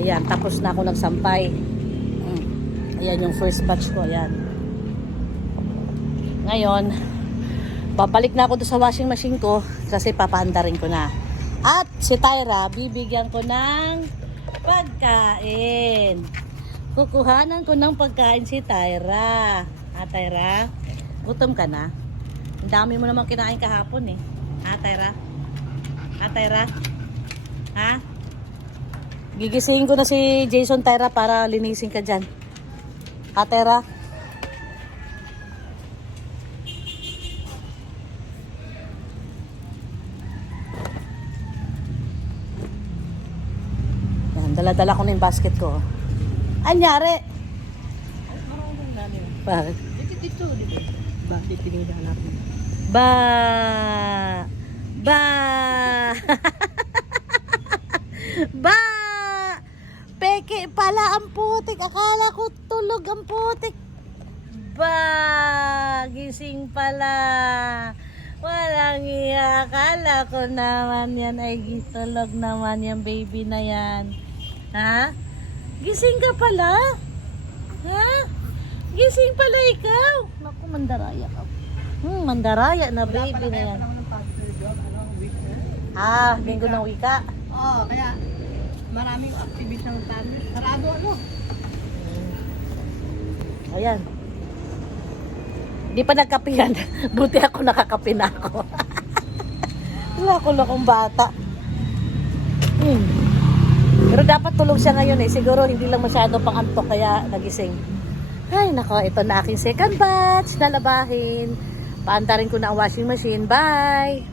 Ayan, tapos na ako nagsampay. Ayan yung first batch ko. Ayan. Ngayon, babalik na ako doon sa washing machine ko kasi papaandarin ko na. At si Tyra, bibigyan ko ng pagkain. Kukuhanan ko ng pagkain si Tyra. Ha, Tyra? Gutom ka na? Ang dami mo naman kinain kahapon eh. Ha, Tyra? Ha, Tyra? Ha? Gigisingin ko na si Jason, Tyra, para linisin ka dyan. Ha, Tyra? Yan, dala-dala ko na yung basket ko. Anyari? Marunong namin. Bakit? Dito. Bakit tinignan natin? Ba! Ba! Peke pala ang putik. Akala ko tulog ang putik. Ba! Gising pala. Walang iya. Akala ko naman yan ay tulog naman yung baby na yan. Ha? Gising ka pala? Ha? Gising pala ikaw? Naku, mandaraya ka. Mandaraya na baby na yan. Linggo ng wika. Oo, kaya maraming activist ng tamis. Sarado ano? Ayan. Di pa nagkape yan. Buti ako nakakape na ako. Wala ko na kong bata. Pero dapat tulog siya ngayon eh. Siguro hindi lang masyado pang antok kaya nagising. Ay nako, ito na aking second batch na labahin. Paantarin ko na ang washing machine. Bye!